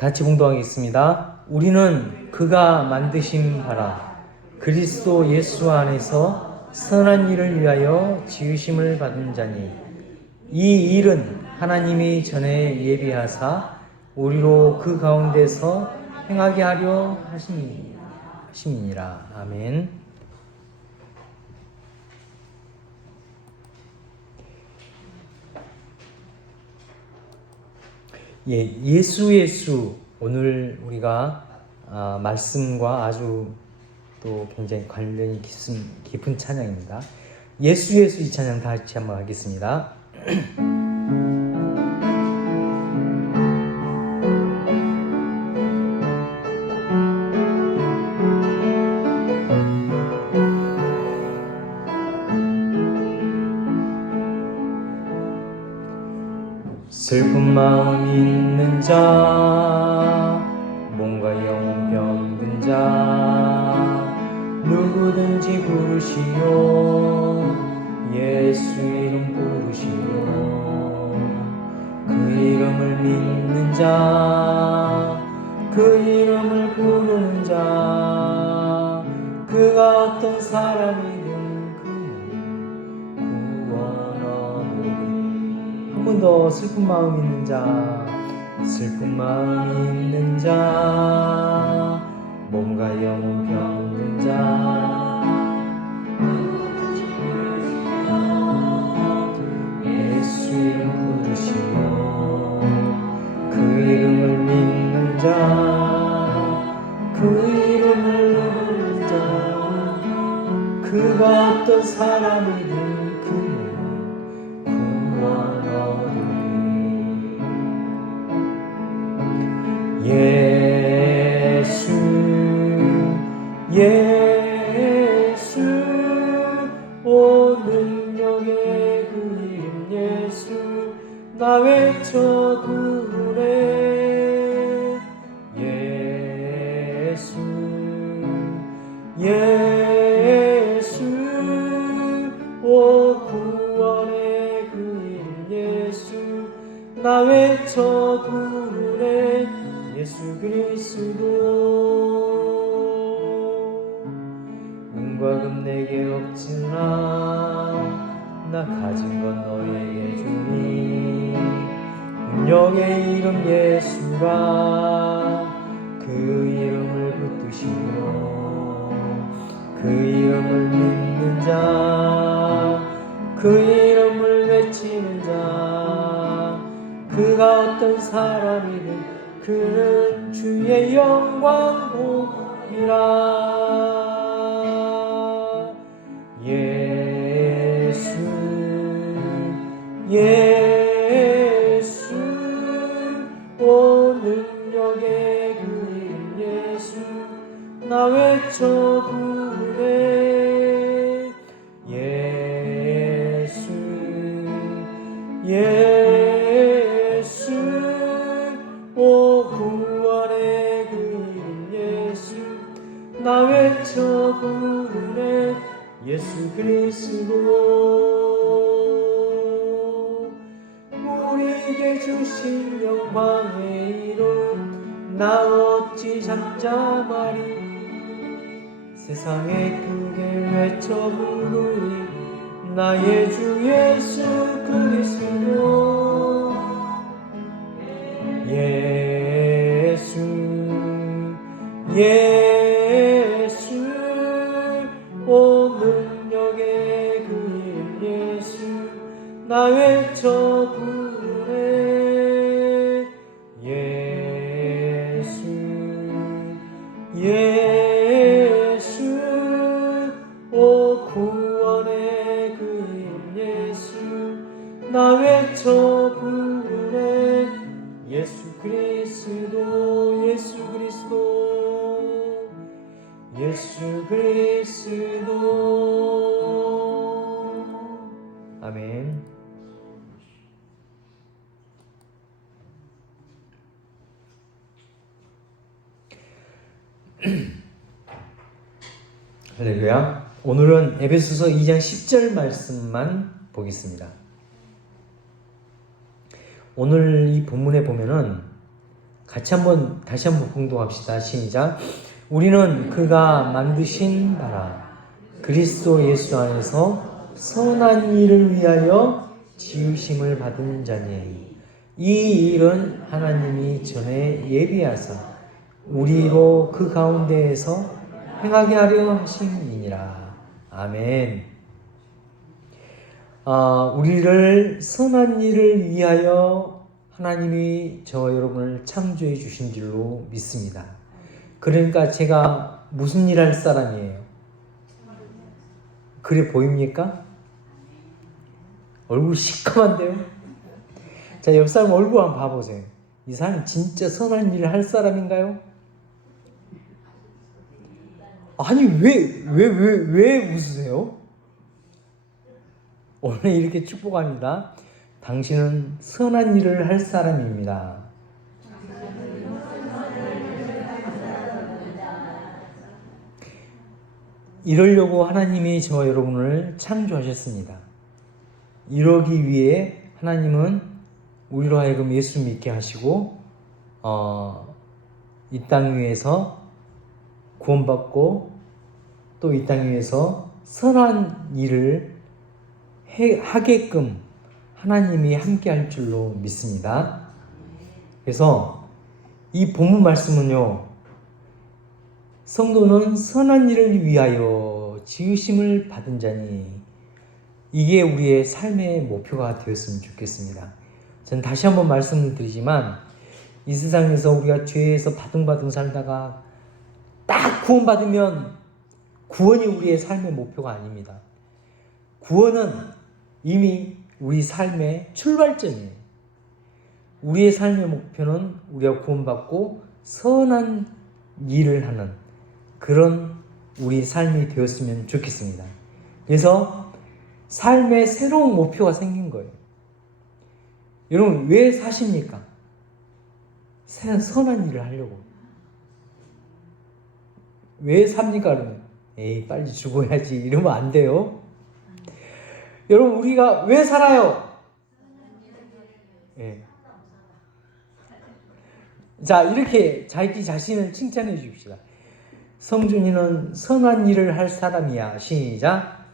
같이 봉독하겠습니다. 우리는 그가 만드신 바라 그리스도 예수 안에서 선한 일을 위하여 지으심을 받은 자니 이 일은 하나님이 전에 예비하사 우리로 그 가운데서 행하게 하려 하심이니라. 아멘. 예수 오늘 우리가 말씀과 아주 또 굉장히 관련이 깊은 찬양입니다. 예수 이 찬양 다시 한번 하겠습니다. 슬픈 마음 있는 자, 몸과 영혼 병든 자, 누구든지 부르시오. 예수 이름 부르시오. 그 이름을 믿는 자, 그 이름을 부르는 자, 그가 어떤 사람이든 한 번 더 슬픈 마음 있는 자, 슬픈 마음 있는 자, 몸과 영혼 병든 자, 예수 이름 부르시오. 그 이름을 믿는 자, 그 이름을 부르는 자, 그가 어떤 사람이든 예수 오 능력의 그 이름 예수 나 외쳐 부르네. 예수 오 구원의 그 이름 예수 나 외쳐 부르네. 예수 그리스도 은과 금 내게 없지나 나 가진 건 너에게 주니 능력의 이름 예수라. 그 이름을 붙드시며 그 이름을 믿는 자, 그 이름을 외치는 자, 그가 어떤 사람이든 그는 주의 영광 보이라. 예수 오 능력의 그 이름 예수 나 외쳐 부르네. 예수 오 구원의 그 이름 예수 나 외쳐 부르네. 예수 그리스도 우리에게 주신 영광의 이름 나 어찌 잠잠하리. 세상에 크게 외쳐 부르리 나의 주 예수 그리스도. 예수 오 능력의 그 이름 예수 나 외쳐 부르네. 예수 오 구원의 그 이름 예수 나 외쳐 부르네. 예수 그리스도 예수 그리스도. 아멘. 할렐루야. 오늘은 에베소서 2장 10절 말씀만 보겠습니다. 오늘 이 본문에 보면은 다시 한번 봉독합시다. 시작. 우리는 그가 만드신 바라 그리스도 예수 안에서 선한 일을 위하여 지으심을 받은 자니 이 일은 하나님이 전에 예비하사 우리로 그 가운데에서 행하게 하려 하심이니라. 아멘. 우리를 선한 일을 위하여 하나님이 저와 여러분을 창조해 주신 줄로 믿습니다. 그러니까 제가 무슨 일 할 사람이에요? 그래 보입니까? 얼굴 시커먼데요? 자, 옆 사람 얼굴 한번 봐보세요. 이 사람이 진짜 선한 일을 할 사람인가요? 아니, 왜 웃으세요? 오늘 이렇게 축복합니다. 당신은 선한 일을 할 사람입니다. 이러려고 하나님이 저와 여러분을 창조하셨습니다. 이러기 위해 하나님은 우리로 하여금 예수 믿게 하시고 이 땅 위에서 구원받고 또 이 땅 위에서 선한 일을 하게끔 하나님이 함께 할 줄로 믿습니다. 그래서 이 본문 말씀은요, 성도는 선한 일을 위하여 지으심을 받은 자니 이게 우리의 삶의 목표가 되었으면 좋겠습니다. 저는 다시 한번 말씀을 드리지만 이 세상에서 우리가 죄에서 바둥바둥 살다가 딱 구원받으면 구원이 우리의 삶의 목표가 아닙니다. 구원은 이미 우리 삶의 출발점이에요. 우리의 삶의 목표는 우리가 구원받고 선한 일을 하는 그런 우리 삶이 되었으면 좋겠습니다. 그래서 삶의 새로운 목표가 생긴 거예요. 여러분 왜 사십니까? 선한 일을 하려고. 왜 삽니까? 그러면 에이 빨리 죽어야지 이러면 안 돼요. 여러분 우리가 왜 살아요? 예. 자, 이렇게 자기 자신을 칭찬해 주십시다. 성준이는 선한 일을 할 사람이야. 시작.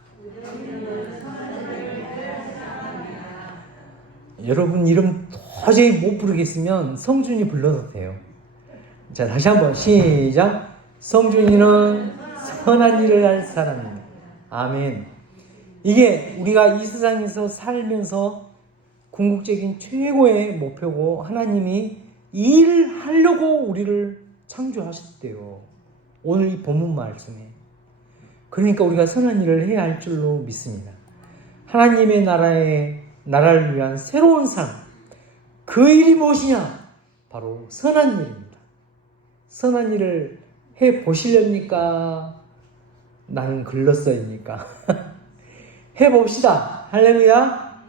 여러분 이름 도저히 못 부르겠으면 성준이 불러도 돼요. 자, 다시 한번 시작. 성준이는 선한 일을 할 사람입니다. 아멘. 이게 우리가 이 세상에서 살면서 궁극적인 최고의 목표고 하나님이 이 일을 하려고 우리를 창조하셨대요. 오늘 이 본문 말씀에. 그러니까 우리가 선한 일을 해야 할 줄로 믿습니다. 하나님의 나라를 위한 새로운 삶. 그 일이 무엇이냐? 바로 선한 일입니다. 선한 일을 해 보시렵니까? 나는 글렀어입니까? 해봅시다. 할렐루야.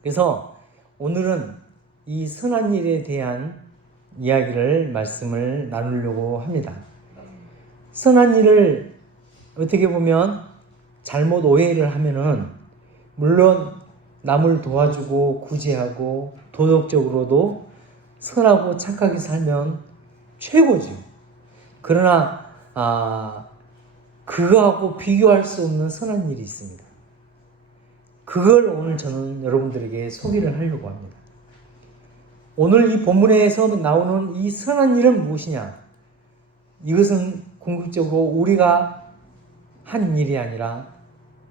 그래서 오늘은 이 선한 일에 대한 말씀을 나누려고 합니다. 선한 일을 어떻게 보면 잘못 오해를 하면은 물론 남을 도와주고 구제하고 도덕적으로도 선하고 착하게 살면 최고죠. 그러나 그거하고 비교할 수 없는 선한 일이 있습니다. 그걸 오늘 저는 여러분들에게 소개를 하려고 합니다. 오늘 이 본문에서 나오는 이 선한 일은 무엇이냐? 이것은 궁극적으로 우리가 한 일이 아니라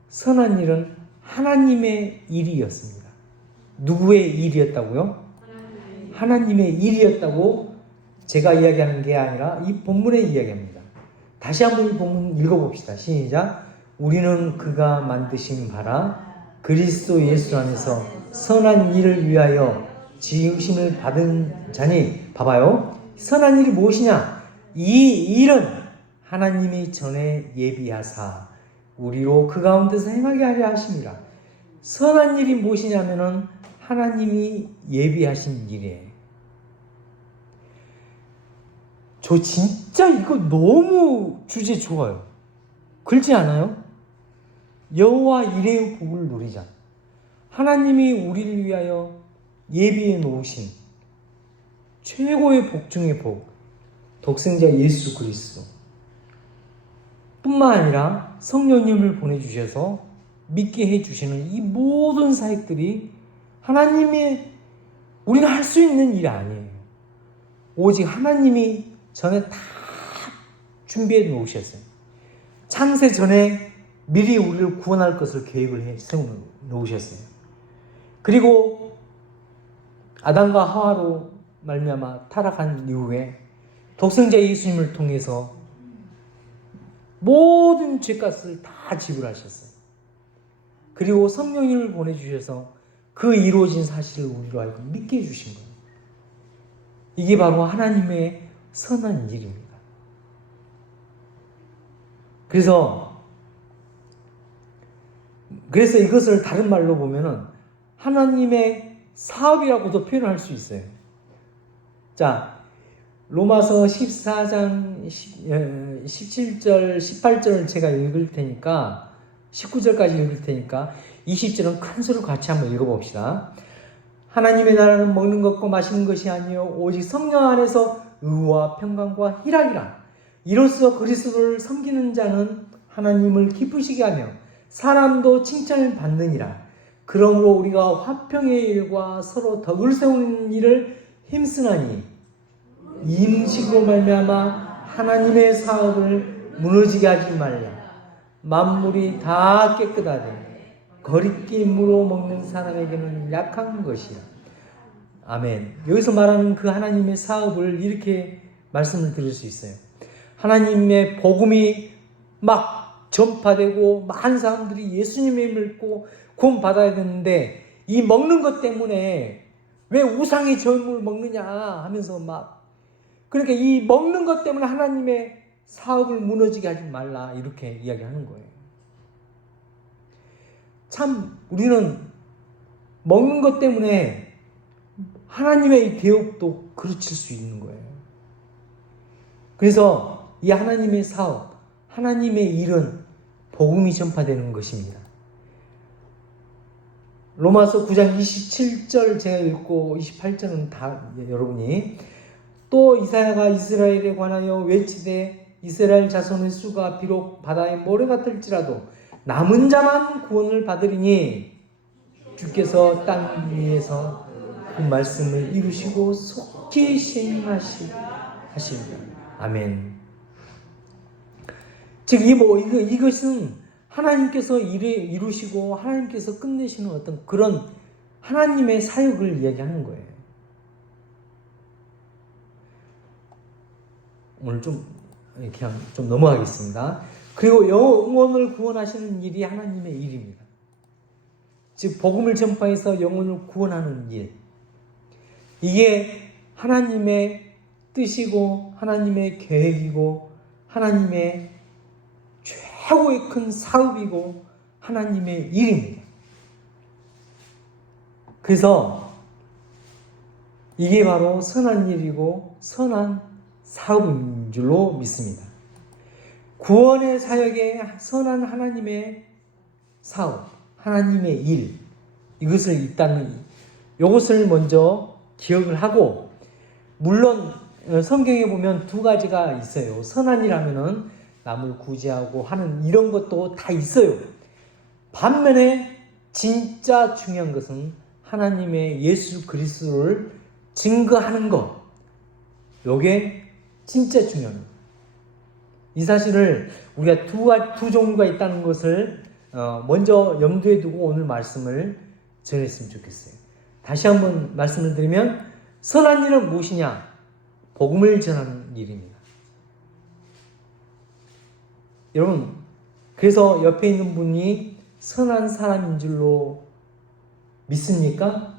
선한 일은 하나님의 일이었습니다. 누구의 일이었다고요? 하나님의 일이었다고 제가 이야기하는 게 아니라 이 본문에 이야기합니다. 다시 한번 이 본문 읽어봅시다. 시작. 우리는 그가 만드신 바라 그리스도 예수 안에서 선한 일을 위하여 지으심을 받은 자니. 봐봐요. 선한 일이 무엇이냐? 이 일은 하나님이 전에 예비하사 우리로 그 가운데서 행하게 하려 하심이라. 선한 일이 무엇이냐면은 하나님이 예비하신 일이에요. 저 진짜 이거 너무 주제 좋아요. 그렇지 않아요? 여호와 이레의 복을 누리자. 하나님이 우리를 위하여 예비해 놓으신 최고의 복 중의 복, 독생자 예수 그리스도 뿐만 아니라 성령님을 보내주셔서 믿게 해주시는 이 모든 사역들이 하나님의 우리가 할 수 있는 일이 아니에요. 오직 하나님이 전에 다 준비해 놓으셨어요. 창세 전에 미리 우리를 구원할 것을 계획을 세워 놓으셨어요. 그리고 아담과 하와로 말미암아 타락한 이후에 독생자 예수님을 통해서 모든 죄값을 다 지불하셨어요. 그리고 성령님을 보내주셔서 그 이루어진 사실을 우리로 하여금 믿게 해주신 거예요. 이게 바로 하나님의 선한 일입니다. 그래서 이것을 다른 말로 보면은 하나님의 사업이라고도 표현할 수 있어요. 자, 로마서 14장 17절, 18절을 제가 읽을 테니까 19절까지 읽을 테니까 20절은 큰 소리로 같이 한번 읽어봅시다. 하나님의 나라는 먹는 것과 마시는 것이 아니요 오직 성령 안에서 의와 평강과 희락이라. 이로써 그리스도를 섬기는 자는 하나님을 기쁘시게 하며 사람도 칭찬을 받느니라. 그러므로 우리가 화평의 일과 서로 덕을 세우는 일을 힘쓰나니 임식으로 말미암아 하나님의 사업을 무너지게 하지 말라. 만물이 다 깨끗하되 거리낌으로 먹는 사람에게는 약한 것이야. 아멘. 여기서 말하는 그 하나님의 사업을 이렇게 말씀을 드릴 수 있어요. 하나님의 복음이 막 전파되고 많은 사람들이 예수님을 믿고 구원 받아야 되는데 이 먹는 것 때문에 왜 우상의 제물을 먹느냐 하면서 막 그러니까 이 먹는 것 때문에 하나님의 사업을 무너지게 하지 말라 이렇게 이야기하는 거예요. 참 우리는 먹는 것 때문에 하나님의 개혁도 그르칠 수 있는 거예요. 그래서 이 하나님의 사업, 하나님의 일은 복음이 전파되는 것입니다. 로마서 9장 27절 제가 읽고 28절은 다 여러분이 또 이사야가 이스라엘에 관하여 외치되 이스라엘 자손의 수가 비록 바다의 모래 같을지라도 남은 자만 구원을 받으리니 주께서 땅 위에서 그 말씀을 이루시고 속히 시행하시리라. 아멘. 즉 이것은 하나님께서 이루시고 하나님께서 끝내시는 어떤 그런 하나님의 사역을 이야기하는 거예요. 오늘 그냥 좀 넘어가겠습니다. 그리고 영혼을 구원하시는 일이 하나님의 일입니다. 즉 복음을 전파해서 영혼을 구원하는 일. 이게 하나님의 뜻이고 하나님의 계획이고 하나님의 최고의 큰 사업이고 하나님의 일입니다. 그래서 이게 바로 선한 일이고 선한 사업인 줄로 믿습니다. 구원의 사역에 선한 하나님의 사업, 하나님의 일, 이것을 먼저 기억을 하고, 물론 성경에 보면 두 가지가 있어요. 선한 일 하면은 남을 구제하고 하는 이런 것도 다 있어요. 반면에 진짜 중요한 것은 하나님의 예수 그리스도를 증거하는 것. 요게 진짜 중요합니다. 이 사실을 우리가 두 종류가 있다는 것을 먼저 염두에 두고 오늘 말씀을 전했으면 좋겠어요. 다시 한번 말씀을 드리면 선한 일은 무엇이냐? 복음을 전하는 일입니다. 여러분, 그래서 옆에 있는 분이 선한 사람인 줄로 믿습니까?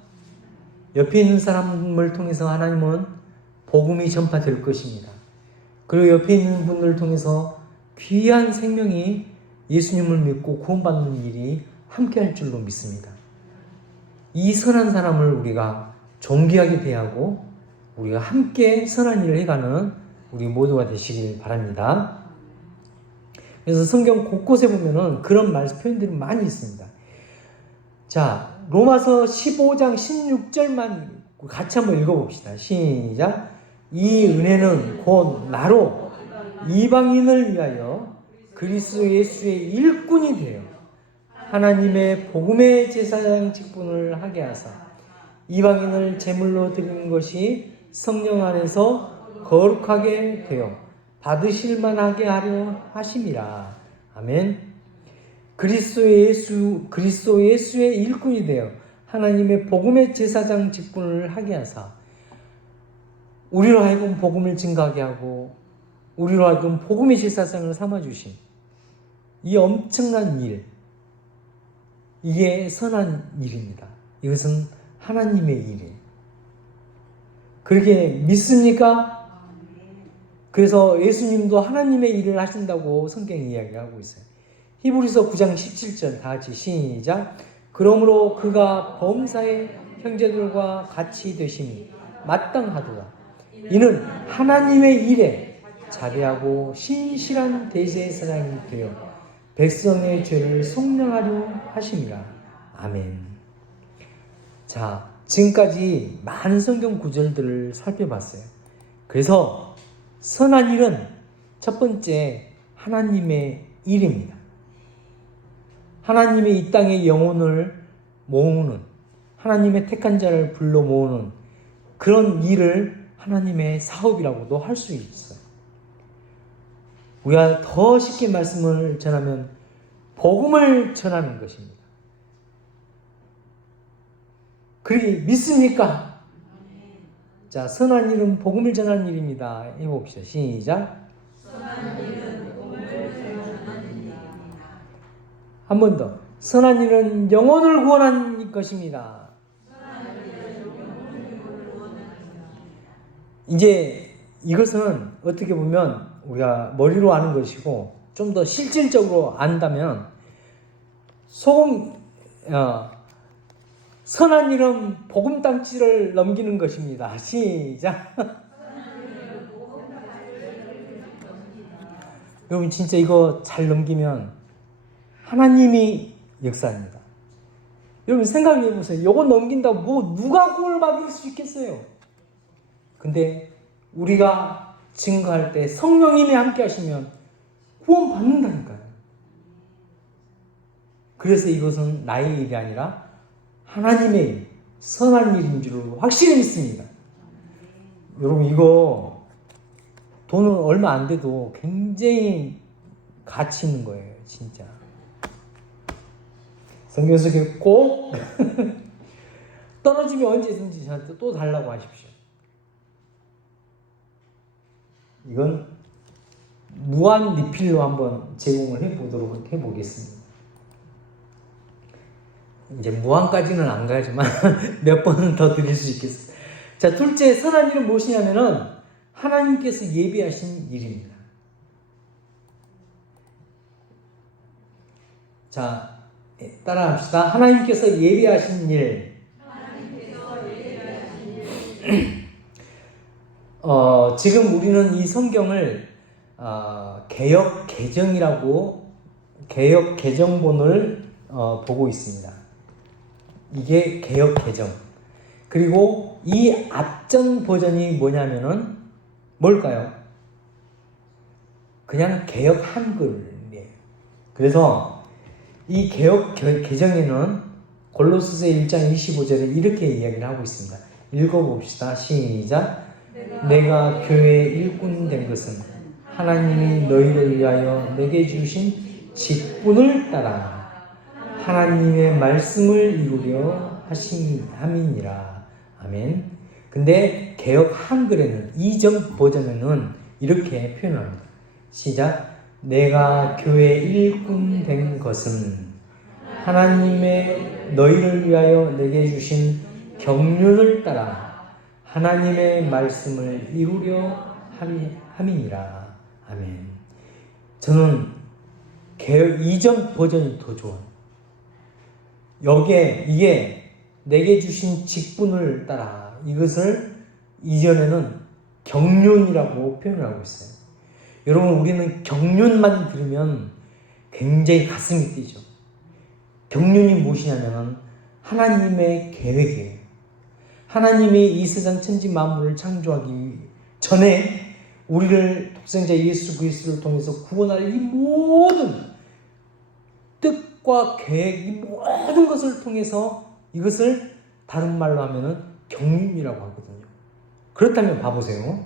옆에 있는 사람을 통해서 하나님은 복음이 전파될 것입니다. 그리고 옆에 있는 분들을 통해서 귀한 생명이 예수님을 믿고 구원받는 일이 함께할 줄로 믿습니다. 이 선한 사람을 우리가 존귀하게 대하고 우리가 함께 선한 일을 해가는 우리 모두가 되시길 바랍니다. 그래서 성경 곳곳에 보면은 그런 표현들이 많이 있습니다. 자, 로마서 15장 16절만 같이 한번 읽어봅시다. 시작. 이 은혜는 곧 나로 이방인을 위하여 그리스도 예수의 일꾼이 되어 하나님의 복음의 제사장 직분을 하게 하사 이방인을 제물로 드리는 것이 성령 안에서 거룩하게 되어 받으실 만하게 하려 하심이라. 아멘. 그리스도 예수의 일꾼이 되어 하나님의 복음의 제사장 직분을 하게 하사 우리로 하여금 복음을 증가하게 하고 우리로 하여금 복음의 제사장을 삼아주신 이 엄청난 일, 이게 선한 일입니다. 이것은 하나님의 일이에요. 그렇게 믿습니까? 그래서 예수님도 하나님의 일을 하신다고 성경이 이야기하고 있어요. 히브리서 9장 17절 다 같이 시작. 그러므로 그가 범사의 형제들과 같이 되심이 마땅하도다. 이는 하나님의 일에 자비하고 신실한 대제사장이 되어 백성의 죄를 속량하려 하심이라. 아멘. 자, 지금까지 많은 성경 구절들을 살펴봤어요. 그래서 선한 일은 첫 번째 하나님의 일입니다. 하나님의 이 땅의 영혼을 모으는, 하나님의 택한 자를 불러 모으는 그런 일을 하나님의 사업이라고도 할 수 있어요. 우리가 더 쉽게 말씀을 전하면 복음을 전하는 것입니다. 그게 믿습니까? 자, 선한 일은 복음을 전하는 일입니다. 해봅시다. 시작. 선한 일은 복음을 전하는 일입니다. 한 번 더. 선한 일은 영혼을 구원하는 것입니다. 이제 이것은 어떻게 보면 우리가 머리로 아는 것이고 좀 더 실질적으로 안다면 선한 일은 복음땅지를 넘기는 것입니다. 시작. 여러분 진짜 이거 잘 넘기면 하나님이 역사입니다. 여러분 생각해 보세요. 이거 넘긴다고 누가 구원을 받을 수 있겠어요? 근데 우리가 증거할 때 성령님이 함께 하시면 구원 받는다니까요. 그래서 이것은 나의 일이 아니라 하나님의 일, 선한 일인 줄 확실히 믿습니다. 여러분 이거 돈은 얼마 안 돼도 굉장히 가치 있는 거예요. 진짜. 성경 속에 꼭 떨어지면 언제든지 저한테 또 달라고 하십시오. 이건 무한 리필로 한번 제공을 해보겠습니다. 이제 무한까지는 안 가지만 몇 번은 더 드릴 수 있겠습니다. 자, 둘째 선한 일은 무엇이냐면은 하나님께서 예비하신 일입니다. 자, 따라합시다. 하나님께서 예비하신 일. 지금 우리는 이 성경을 개역 개정이라고 개역 개정본을 보고 있습니다. 이게 개역 개정. 그리고 이 앞전 버전이 뭐냐면은 뭘까요? 그냥 개역 한글이에요. 그래서 이 개역 개정에는 골로새서 1장 25절에 이렇게 이야기를 하고 있습니다. 읽어봅시다. 시작. 내가 교회의 일꾼 된 것은 하나님이 너희를 위하여 내게 주신 직분을 따라 하나님의 말씀을 이루려 함이니라. 아멘. 근데 개역 한글에는 이전 버전에는 이렇게 표현합니다. 시작. 내가 교회의 일꾼 된 것은 하나님의 너희를 위하여 내게 주신 경륜을 따라 하나님의 말씀을 이루려 함이니라. 아멘. 저는 개역 이전 버전이 더 좋아요. 이게 내게 주신 직분을 따라 이것을 이전에는 경륜이라고 표현을 하고 있어요. 여러분 우리는 경륜만 들으면 굉장히 가슴이 뛰죠. 경륜이 무엇이냐면 하나님의 계획이에요. 하나님이 이 세상 천지 만물을 창조하기 전에 우리를 독생자 예수 그리스도를 통해서 구원할 이 모든 뜻과 계획, 이 모든 것을 통해서 이것을 다른 말로 하면은 경륜이라고 하거든요. 그렇다면 봐보세요.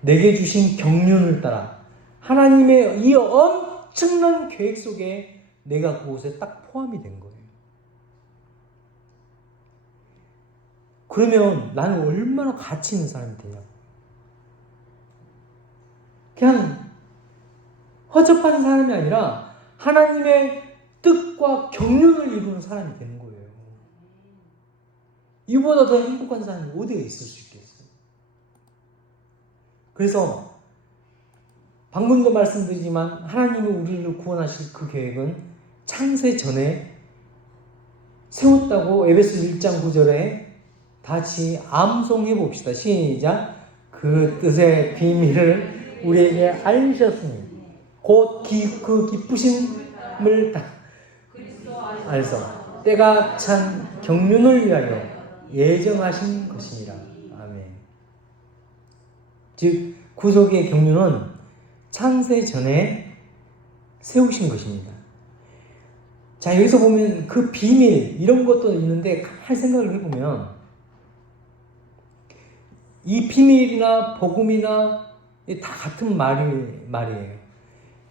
내게 주신 경륜을 따라 하나님의 이 엄청난 계획 속에 내가 그곳에 딱 포함이 된 거예요. 그러면 나는 얼마나 가치 있는 사람이 되냐고. 그냥 허접한 사람이 아니라 하나님의 뜻과 경륜을 이루는 사람이 되는 거예요. 이보다 더 행복한 사람이 어디에 있을 수 있겠어요? 그래서 방금도 말씀드리지만 하나님이 우리를 구원하실 그 계획은 창세 전에 세웠다고 에베소 1장 9절에 다시 암송해 봅시다. 시작. 그 뜻의 비밀을 우리에게 알리셨으니 곧 그 기쁘심을 알서 때가 찬 경륜을 위하여 예정하신 것이니라. 아멘. 즉 구속의 경륜은 창세 전에 세우신 것입니다. 자, 여기서 보면 그 비밀 이런 것도 있는데 가만히 생각을 해보면 이 비밀이나 복음이나 다 같은 말이에요.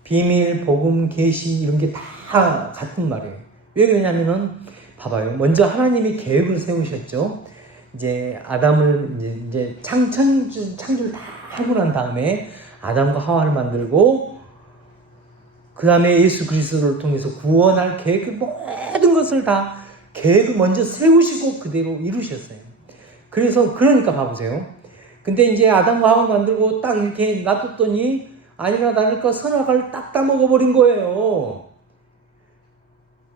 비밀, 복음, 계시 이런 게 다 같은 말이에요. 왜 그러냐면은 봐봐요. 먼저 하나님이 계획을 세우셨죠. 이제 아담을 이제 창조를 다 하고 난 다음에 아담과 하와를 만들고 그 다음에 예수 그리스도를 통해서 구원할 계획 모든 것을 다 계획을 먼저 세우시고 그대로 이루셨어요. 그러니까 봐보세요. 근데 이제 아담과 하와 만들고 딱 이렇게 놔뒀더니 아니나 다를까 선악과를 딱 따먹어버린 거예요.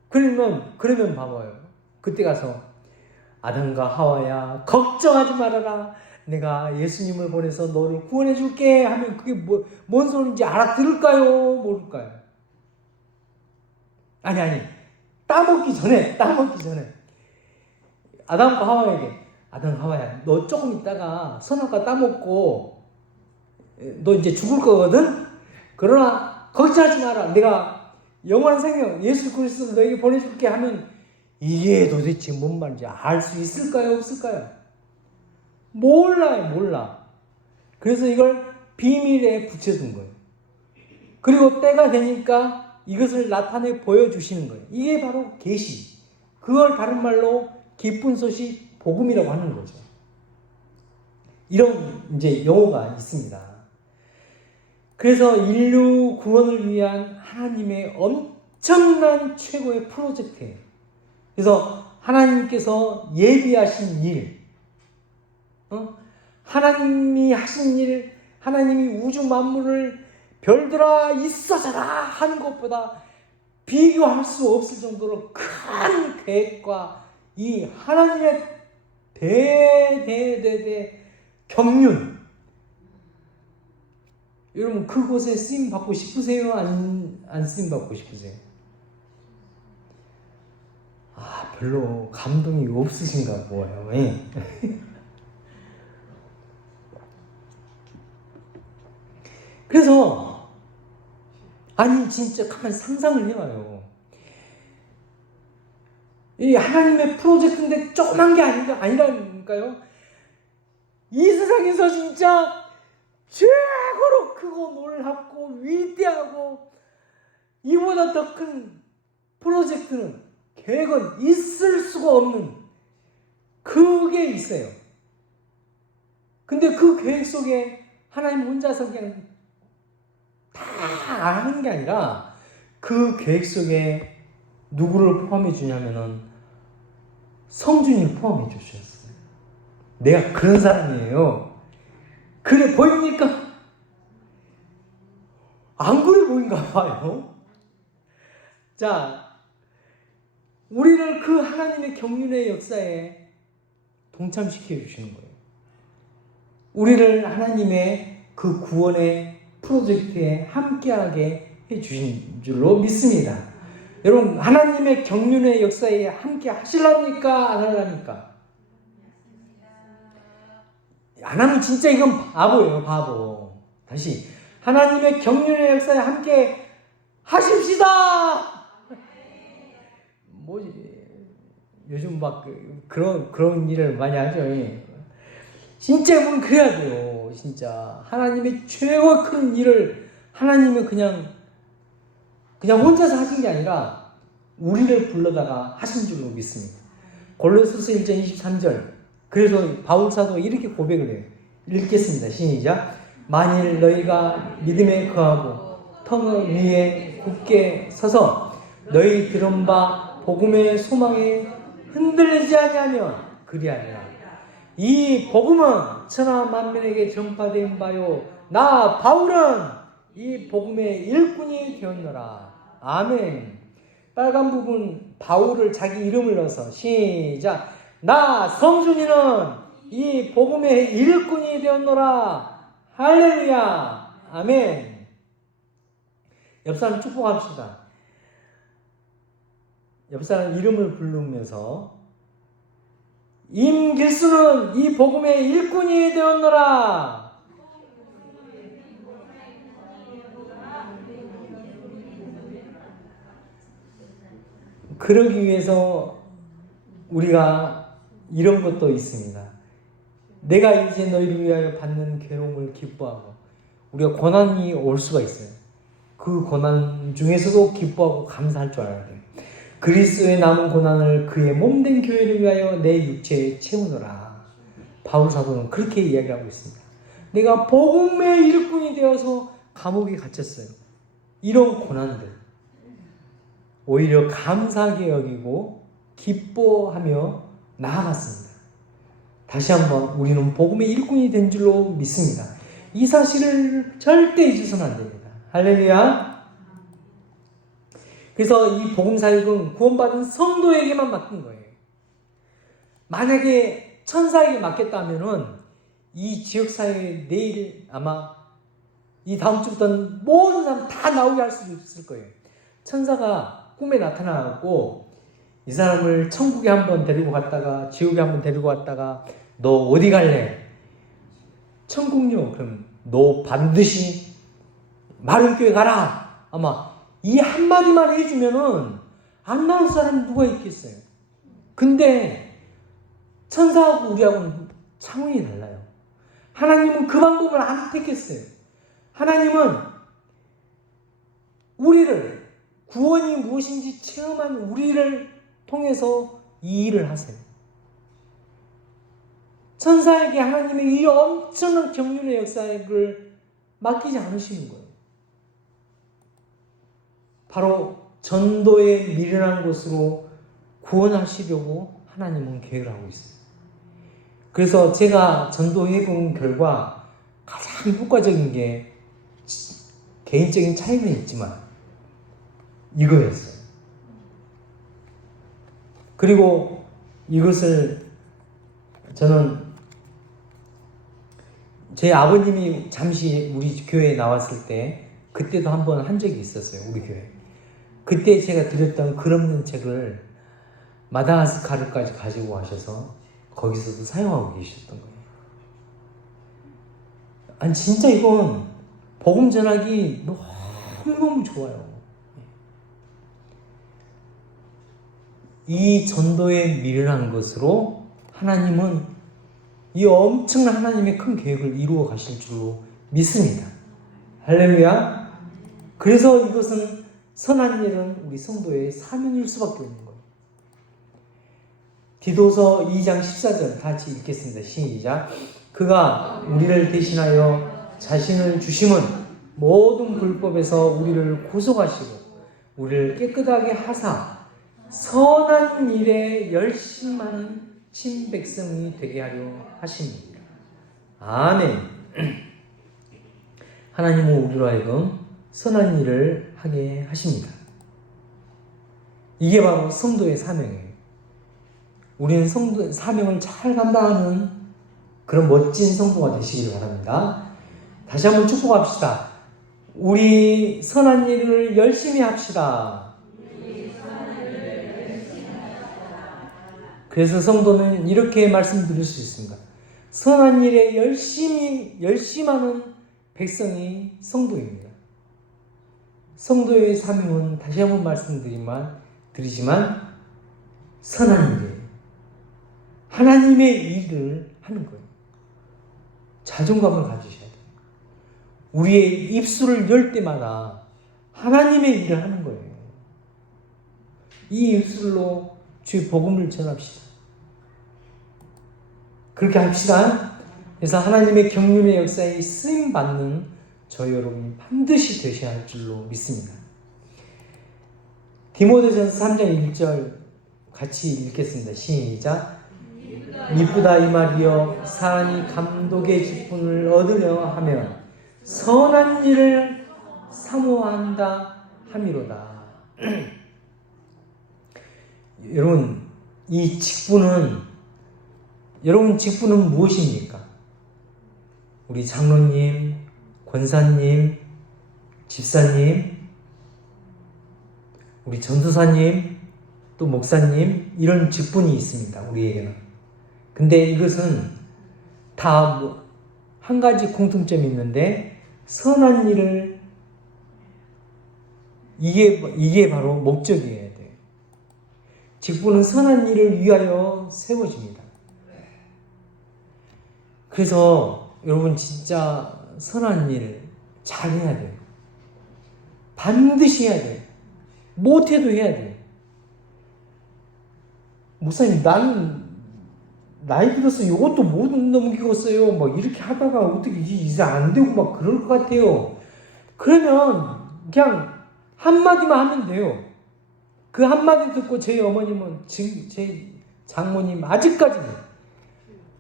그러면 봐봐요. 그때 가서 아담과 하와야 걱정하지 말아라. 내가 예수님을 보내서 너를 구원해 줄게 하면 그게 뭔 소리인지 알아들을까요? 모를까요? 아니. 따먹기 전에 아담과 하와에게 아담 하와야 너 조금 있다가 선악과 따먹고 너 이제 죽을 거거든? 그러나 걱정하지 마라. 내가 영원한 생명 예수 그리스도를 너에게 보내줄게 하면 이게 도대체 뭔 말인지 알 수 있을까요? 없을까요? 몰라. 그래서 이걸 비밀에 붙여둔 거예요. 그리고 때가 되니까 이것을 나타내 보여주시는 거예요. 이게 바로 계시. 그걸 다른 말로 기쁜 소식, 복음이라고 하는 거죠. 이런 이제 용어가 있습니다. 그래서 인류 구원을 위한 하나님의 엄청난 최고의 프로젝트예요. 그래서 하나님께서 예비하신 일, 하나님이 하신 일, 하나님이 우주 만물을 별들아 있어져라 하는 것보다 비교할 수 없을 정도로 큰 계획과 이 하나님의 대대 경륜. 여러분 그곳에 쓰임 받고 싶으세요? 안 쓰임 받고 싶으세요? 별로 감동이 없으신가 보여요. 그래서 진짜 가만히 상상을 해봐요. 이 하나님의 프로젝트인데 조그만 게 아니라니까요. 이 세상에서 진짜 최고로 크고 놀랍고 위대하고 이보다 더 큰 프로젝트는 계획은 있을 수가 없는 그게 있어요. 근데 그 계획 속에 하나님 혼자서 그냥 다 하는 게 아니라 그 계획 속에 누구를 포함해 주냐면은 성준이를 포함해 주셨어요. 내가 그런 사람이에요. 그래 보입니까? 안 그래 보인가 봐요. 자, 우리를 그 하나님의 경륜의 역사에 동참시켜 주시는 거예요. 우리를 하나님의 그 구원의 프로젝트에 함께하게 해주신 줄로 믿습니다. 여러분 하나님의 경륜의 역사에 함께 하시랍니까? 안 하랍니까? 안 하면 진짜 이건 바보예요, 바보. 다시 하나님의 경륜의 역사에 함께 하십시다. 뭐지? 요즘 막 그런 일을 많이 하죠. 진짜 여러분 그래야 돼요. 진짜 하나님의 최고 큰 일을 하나님은 그냥 혼자서 하신 게 아니라 우리를 불러다가 하신 줄로 믿습니다. 골로새서 1장 23절. 그래서 바울 사도가 이렇게 고백을 해요. 읽겠습니다. 시작. 만일 너희가 믿음에 거하고 턱 위에 굳게 서서 너희 들은 바 복음의 소망에 흔들리지 아니하면 그리하리라. 이 복음은 천하 만민에게 전파된 바요 나 바울은 이 복음의 일꾼이 되었노라. 아멘. 빨간 부분 바울을 자기 이름을 넣어서 시작. 나 성준이는 이 복음의 일꾼이 되었노라. 할렐루야. 아멘. 옆 사람 축복합시다. 옆 사람 이름을 부르면서 임길수는 이 복음의 일꾼이 되었노라. 그러기 위해서 우리가 이런 것도 있습니다. 내가 이제 너희를 위하여 받는 괴로움을 기뻐하고 우리가 고난이 올 수가 있어요. 그 고난 중에서도 기뻐하고 감사할 줄 알아야 돼요. 그리스도의 남은 고난을 그의 몸된 교회를 위하여 내 육체에 채우노라. 바울 사도는 그렇게 이야기하고 있습니다. 내가 복음의 일꾼이 되어서 감옥에 갇혔어요. 이런 고난들 오히려 감사하게 여기고 기뻐하며 나아갔습니다. 다시 한번 우리는 복음의 일꾼이 된 줄로 믿습니다. 이 사실을 절대 잊어서는 안 됩니다. 할렐루야. 그래서 이 복음 사역은 구원받은 성도에게만 맡긴 거예요. 만약에 천사에게 맡겼다면은 이 지역사회에 내일 아마 이 다음 주부터는 모든 사람 다 나오게 할 수 있을 거예요. 천사가 꿈에 나타나고 이 사람을 천국에 한번 데리고 갔다가 지옥에 한번 데리고 갔다가 너 어디 갈래? 천국요. 그럼 너 반드시 마른교회 가라. 아마 이 한마디만 해주면은 안 나올 사람이 누가 있겠어요? 근데 천사하고 우리하고는 차원이 달라요. 하나님은 그 방법을 안 택했어요. 하나님은 우리를 구원이 무엇인지 체험한 우리를 통해서 이 일을 하세요. 천사에게 하나님의 이 엄청난 경륜의 역사를 맡기지 않으시는 거예요. 바로 전도에 미련한 곳으로 구원하시려고 하나님은 계획을 하고 있어요. 그래서 제가 전도해 본 결과 가장 효과적인 게 개인적인 차이는 있지만 이거였어요. 그리고 이것을 저는 제 아버님이 잠시 우리 교회에 나왔을 때 그때도 한번 한 적이 있었어요. 우리 교회. 그때 제가 드렸던 글 없는 책을 마다가스카르까지 가지고 가셔서 거기서도 사용하고 계셨던 거예요. 아니 진짜 이건 복음 전하기 너무너무 좋아요. 이 전도에 미련한 것으로 하나님은 이 엄청난 하나님의 큰 계획을 이루어 가실 줄로 믿습니다. 할렐루야. 그래서 이것은 선한 일은 우리 성도의 사명일 수밖에 없는 거예요. 디도서 2장 14절 같이 읽겠습니다. 시작. 그가 우리를 대신하여 자신을 주심은 모든 불법에서 우리를 구속하시고 우리를 깨끗하게 하사 선한 일에 열심하는 친백성이 되게 하려 하십니다. 아멘. 하나님은 우리로 하여금 선한 일을 하게 하십니다. 이게 바로 성도의 사명이에요. 우리는 성도의 사명을 잘 감당하는 그런 멋진 성도가 되시길 바랍니다. 다시 한번 축복합시다. 우리 선한 일을 열심히 합시다. 그래서 성도는 이렇게 말씀드릴 수 있습니다. 선한 일에 열심하는 백성이 성도입니다. 성도의 사명은 다시 한번 말씀드리지만 선한 일이에요. 하나님의 일을 하는 거예요. 자존감을 가지셔야 돼요. 우리의 입술을 열 때마다 하나님의 일을 하는 거예요. 이 입술로 주의 복음을 전합시다. 그렇게 합시다. 그래서 하나님의 경륜의 역사에 쓰임받는 저희 여러분이 반드시 되셔야 할 줄로 믿습니다. 디모데전서 3장 1절 같이 읽겠습니다. 시작. 이쁘다 이 말이여 사람이 감독의 직분을 얻으려 하면 선한 일을 사모한다 함이로다. 여러분 이 직분은 여러분 직분은 무엇입니까? 우리 장로님, 권사님, 집사님, 우리 전도사님, 또 목사님 이런 직분이 있습니다. 우리에게는. 근데 이것은 다 한 가지 공통점이 있는데 선한 일을 이게 바로 목적이어야 돼요. 직분은 선한 일을 위하여 세워집니다. 그래서 여러분 진짜 선한 일 잘해야 돼요. 반드시 해야 돼요. 못해도 해야 돼요. 목사님 나는 나이 들어서 이것도 못 넘기겠어요. 막 이렇게 하다가 어떻게 이제 안 되고 막 그럴 것 같아요. 그러면 그냥 한마디만 하면 돼요. 그 한마디 듣고 저희 어머님은 지금 제 장모님 아직까지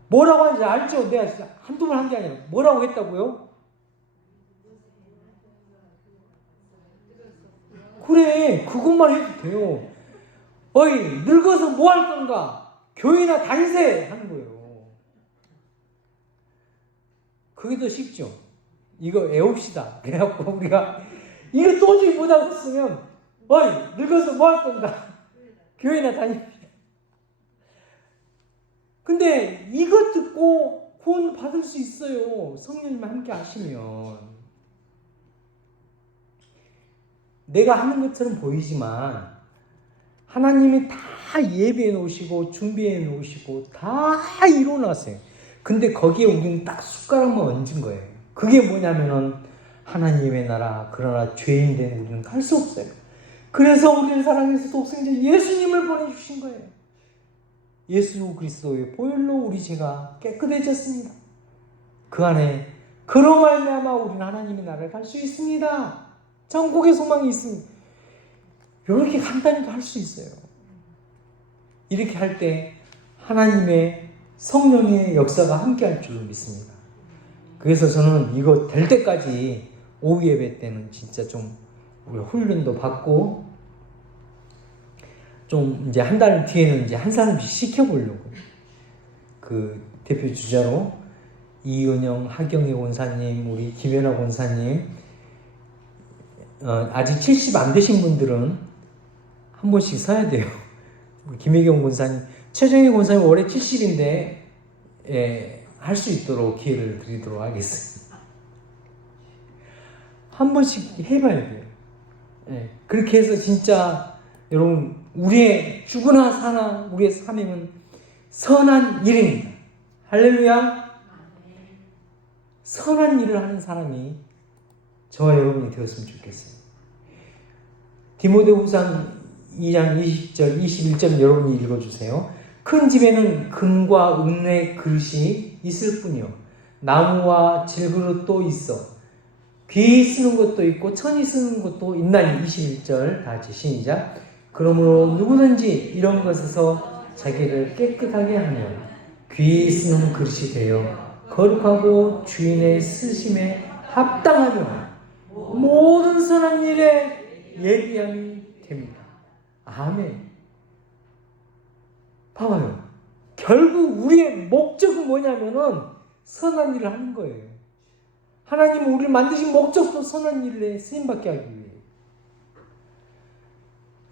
뭐라고 하는지 알죠? 내가 진짜 한두 번 한 게 아니라 뭐라고 했다고요? 그래 그것만 해도 돼요. 어이 늙어서 뭐 할 건가? 교회나 다니세 하는 거예요. 그게 더 쉽죠. 이거 외웁시다. 그래갖고 우리가 이거 도저히 못하겠으면 어이 늙어서 뭐 할 건가? 교회나 다닙시다. 근데 이거 듣고 구원 받을 수 있어요. 성령님 함께 하시면. 내가 하는 것처럼 보이지만 하나님이 다 예배해 놓으시고 준비해 놓으시고 다 이뤄놨어요. 근데 거기에 우리는 딱 숟가락만 얹은 거예요. 그게 뭐냐면은 하나님의 나라, 그러나 죄인 된 우리는 갈 수 없어요. 그래서 우리를 사랑해서 독생자 예수님을 보내주신 거예요. 예수 그리스도의 보혈로 우리 죄가 깨끗해졌습니다. 그 안에 그로 말미암아 우리는 하나님의 나라를 갈 수 있습니다. 천국의 소망이 있습니다. 이렇게 간단히도 할 수 있어요. 이렇게 할 때 하나님의 성령의 역사가 함께할 줄로 믿습니다. 그래서 저는 이거 될 때까지 오후 예배 때는 진짜 좀 우리 훈련도 받고 좀 이제 한 달 뒤에는 이제 한 사람씩 시켜보려고 그 대표 주자로 이은영 하경희 권사님, 우리 김연아 권사님 아직 70 안 되신 분들은 한 번씩 서야 돼요. 우리 김혜경 권사님, 최정희 권사님 올해 70인데 할 수 있도록 기회를 드리도록 하겠습니다. 한 번씩 해봐야 돼요. 그렇게 해서 진짜 여러분 우리의 죽으나 사나 우리의 사명은 선한 일입니다. 할렐루야. 선한 일을 하는 사람이 저와 여러분이 되었으면 좋겠어요. 디모데후서 2장 20절 21절 여러분이 읽어주세요. 큰 집에는 금과 은의 그릇이 있을 뿐이요 나무와 질그릇도 있어 귀 쓰는 것도 있고 천이 쓰는 것도 있나니. 21절 다 같이 시작. 그러므로 누구든지 이런 것에서 자기를 깨끗하게 하면 귀 쓰는 그릇이 되어 거룩하고 주인의 쓰심에 합당하며 모든 선한 일에 예비함이 됩니다. 아멘. 봐봐요. 결국 우리의 목적은 뭐냐면은 선한 일을 하는 거예요. 하나님은 우리를 만드신 목적도 선한 일에 쓰임받게 하기 위해.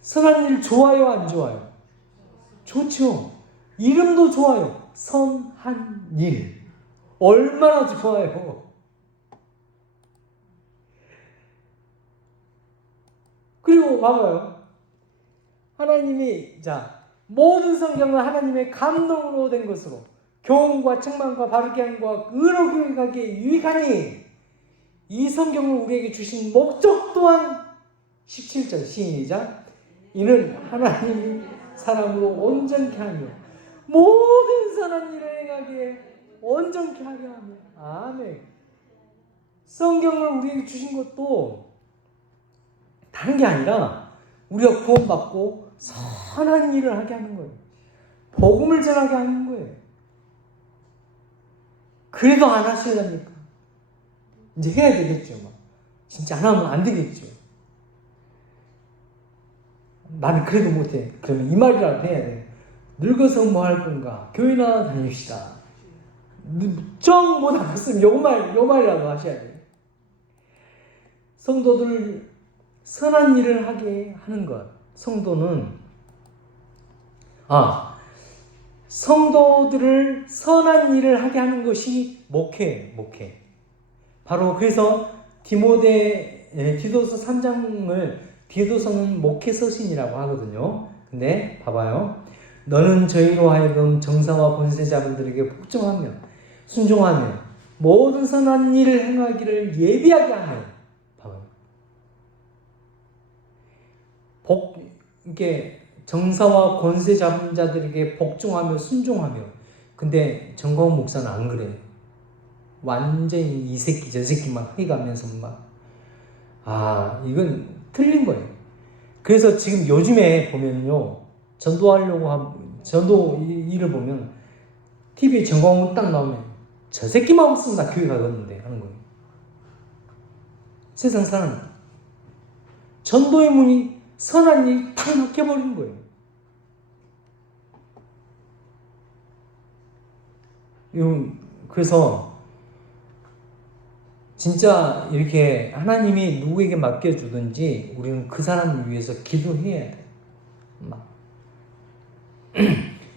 선한 일 좋아요, 안 좋아요? 좋죠. 이름도 좋아요. 선한 일. 얼마나 좋아요. 그리고 봐봐요. 하나님이 모든 성경은 하나님의 감동으로 된 것으로 교훈과 책망과 바르게 함과 의로 가기에 유익하니 이 성경을 우리에게 주신 목적 또한 17절 시작. 이는 하나님이 사람으로 온전케 하며 모든 선한 일을 행하기에 온전케 하려 하며. 아멘. 성경을 우리에게 주신 것도 다른 게 아니라 우리가 구원받고 선한 일을 하게 하는 거예요. 복음을 전하게 하는 거예요. 그래도 안 하시려니까 이제 해야 되겠죠. 진짜 안 하면 안 되겠죠. 나는 그래도 못해. 그러면 이 말이라도 해야 돼. 늙어서 뭐 할 건가? 교회나 다닙시다. 정 못하겠으면 요 말이라도 하셔야 돼요. 성도들 선한 일을 하게 하는 것. 성도들을 선한 일을 하게 하는 것이 목회. 바로 그래서 디도서 3장을 디도서는 목회 서신이라고 하거든요. 근데 봐봐요. 너는 저희로 하여금 정사와 권세자분들에게 복종하며 순종하며 모든 선한 일을 행하기를 예비하게 하며. 봐봐요. 이게 정사와 권세 잡은 자들에게 복종하며 순종하며. 근데 정광훈 목사는 안 그래. 완전히 이 새끼 저 새끼만 해가면서 이건 틀린 거예요. 그래서 지금 요즘에 보면요, 전도 일을 보면 TV에 정광훈 딱 나오면 저 새끼만 없으면 나 교회 가겠는데 하는 거예요. 세상 사람 전도의 문이 선한 일이 탁 막혀버린 거예요. 그래서 진짜 이렇게 하나님이 누구에게 맡겨주든지 우리는 그 사람을 위해서 기도해야 돼요.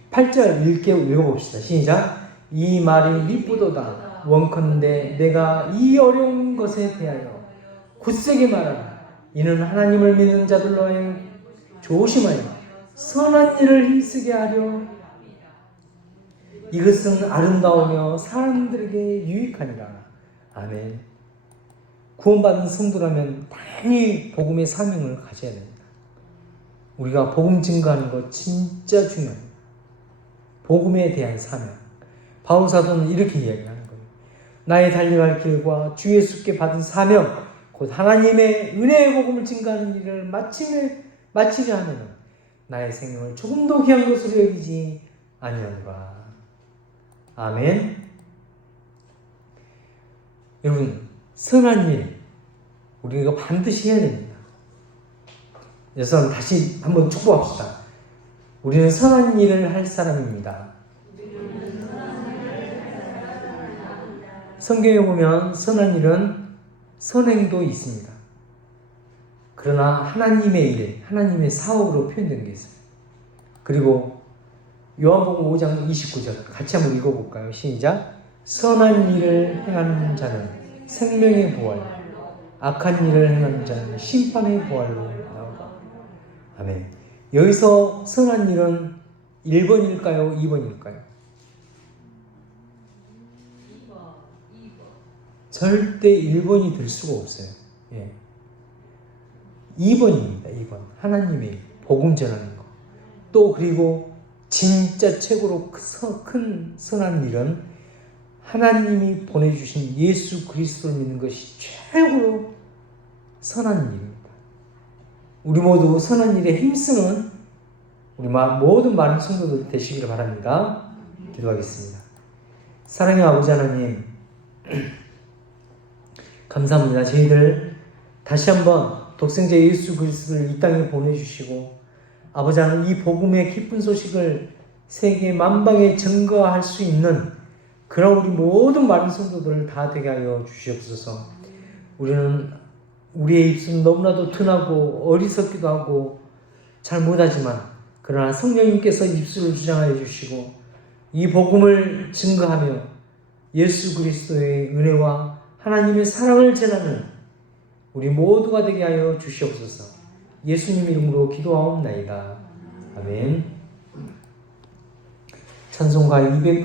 8절 읽어봅시다. 시작. 이 말이 미쁘도다. 원컨대 내가 이 어려운 것에 대하여 굳세게 말하라. 이는 하나님을 믿는 자들로 하여금 조심하여 선한 일을 힘쓰게 하려. 이것은 아름다우며 사람들에게 유익하니라. 아멘. 구원받은 성도라면 당연히 복음의 사명을 가져야 됩니다. 우리가 복음 증거하는 것 진짜 중요합니다. 복음에 대한 사명. 바울 사도는 이렇게 이야기하는 거예요. 나의 달려갈 길과 주 예수께 받은 사명, 곧 하나님의 은혜의 복음을 증거하는 일을 마치려 하면 나의 생명을 조금 더 귀한 것으로 여기지 아니하노라. 아멘. 여러분, 선한 일 우리가 반드시 해야 됩니다. 그래서 다시 한번 축복합시다. 우리는 선한 일을 할 사람입니다. 성경에 보면 선한 일은 선행도 있습니다. 그러나 하나님의 일, 하나님의 사업으로 표현된 게 있어요. 그리고 요한복음 5장 29절 같이 한번 읽어볼까요? 시작. 선한 일을 행하는 자는 생명의 부활, 악한 일을 행하는 자는 심판의 부활로 나오다. 아멘. 여기서 선한 일은 1번일까요? 2번일까요? 2번. 절대 1번이 될 수가 없어요. 2번입니다. 2번. 하나님의 일, 복음 전하는 거. 또 그리고 진짜 최고로 큰 선한 일은 하나님이 보내주신 예수 그리스도를 믿는 것이 최고로 선한 일입니다. 우리 모두 선한 일에 힘쓰는 우리 모든 많은 성도들 되시기를 바랍니다. 기도하겠습니다. 사랑의 아버지 하나님, 감사합니다. 저희들 다시 한번 독생자 예수 그리스도를 이 땅에 보내주시고 아버지 하나님, 이 복음의 기쁜 소식을 세계 만방에 증거할 수 있는 그런 우리 모든 많은 성도들을 다 되게 하여 주시옵소서. 우리는 우리의 입술은 너무나도 둔하고 어리석기도 하고 잘 못하지만 그러나 성령님께서 입술을 주장하여 주시고 이 복음을 증거하며 예수 그리스도의 은혜와 하나님의 사랑을 전하는 우리 모두가 되게 하여 주시옵소서. 예수님 이름으로 기도하옵나이다. 아멘. 찬송가 208